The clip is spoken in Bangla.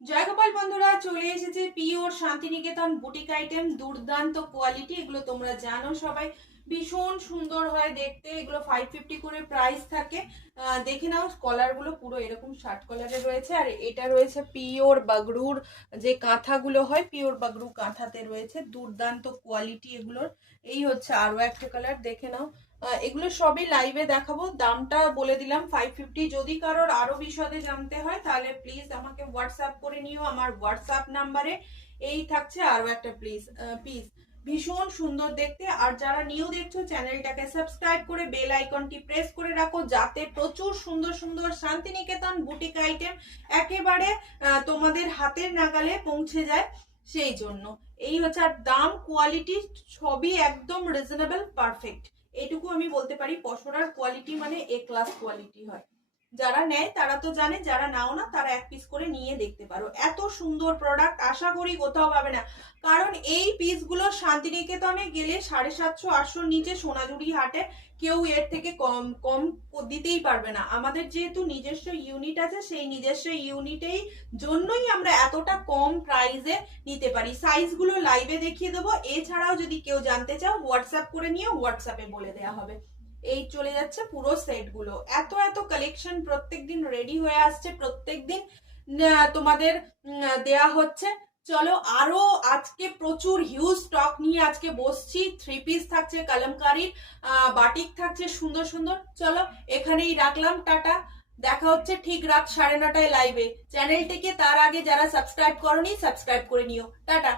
জয় গোপাল বন্ধুরা, চলে এসেছে পিওর শান্তিনিকেতন বুটিক আইটেম। দুর্দান্ত কোয়ালিটি, এগুলো তোমরা জানো সবাই। ভীষণ সুন্দর হয় দেখতে। এগুলো 550 করে প্রাইস থাকে। দেখে নাও, কলার গুলো পুরো এরকম শার্ট কলারে রয়েছে। আর এটা রয়েছে পিওর বাগরুর যে কাঁথাগুলো হয়, পিওর বাগরু কাঁথাতে রয়েছে। দুর্দান্ত কোয়ালিটি এগুলোর। এই হচ্ছে আরো একটা কালার, দেখে নাও। এগুলো সবই লাইভে দেখাবো। দামটা বলে দিলাম 550। যদি কারোর আরো বিশদে জানতে হয় তাহলে প্লিজ আমাকে হোয়াটসঅ্যাপ করে নিও আমার হোয়াটসঅ্যাপ নাম্বারে। এই থাকছে আরো একটা পিস। ভীষণ সুন্দর দেখতে। আর যারা নিউ দেখছো, চ্যানেলটাকে সাবস্ক্রাইব করে বেল আইকনটি প্রেস করে রাখো, যাতে প্রচুর সুন্দর সুন্দর শান্তিনিকেতন বুটিক আইটেম একেবারে তোমাদের হাতের নাগালে পৌঁছে যায়। সেই জন্য এই হচ্ছে। আর দাম কোয়ালিটি সবই একদম রিজনেবল, পারফেক্ট। এইটুকু আমি বলতে পারি। পসরার কোয়ালিটি মানে এ ক্লাস কোয়ালিটি হয়। যারা নেয় তারা তো জানে, যারা নাও না তারা এক পিস করে নিয়ে দেখতে পারো। এত সুন্দর প্রোডাক্ট আশা করি কোথাও পাবে না। কারণ এই পিসগুলো শান্তিনিকেতনে গেলে 750-800 নিচে সোনাঝুরি হাটে কেউ এর থেকে কম কম দিতেই পারবে না। আমাদের যেহেতু নিজস্ব ইউনিট আছে, সেই নিজস্ব ইউনিটেই জন্যই আমরা এতটা কম প্রাইসে নিতে পারি। সাইজগুলো লাইভে দেখিয়ে দেবো। এছাড়াও যদি কেউ জানতে চাও হোয়াটসঅ্যাপ করে নিয়ে হোয়াটসঅ্যাপে বলে দেওয়া হবে। এই চলে যাচ্ছে পুরো সেট গুলো। এত এত কালেকশন প্রত্যেকদিন রেডি হয়ে আসছে, প্রত্যেকদিন তোমাদের দেয়া হচ্ছে। চলো, আরো আজকে প্রচুর হিউজ স্টক নিয়ে আজকে বসছি। 3 পিস থাকছে কলমকারীর, বাটিক থাকছে সুন্দর সুন্দর। চলো, এখানেই রাখলাম, টাটা। দেখা হচ্ছে ঠিক রাত 9:30টায় লাইভে। চ্যানেলটিকে তার আগে যারা সাবস্ক্রাইব করনি সাবস্ক্রাইব করে নিও। টাটা।